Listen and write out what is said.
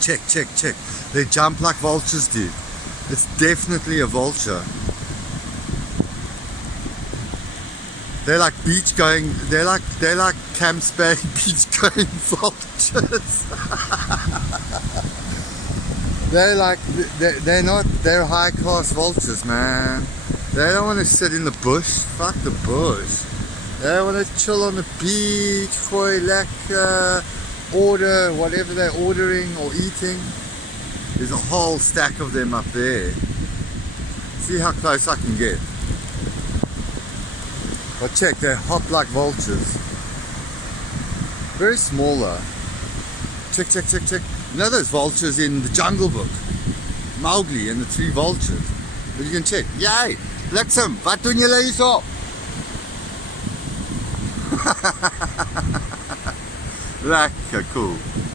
Check, check, check. They jump like vultures, dude. It's definitely a vulture. They're like beach going, they're like Camps Bay beach going vultures. They're high class vultures, man. They don't want to sit in the bush. Fuck the bush. They want to chill on the beach, gooi lekker, order whatever they're ordering or eating. There's a whole stack of them up there. See how close I can get. But check, they hop like vultures. Very small though. Check, check, check, check. You know those vultures in the Jungle Book? Mowgli and the 3 vultures. But you can check. Yay! Bliksem, wat doen julle hierso? Lekker cool.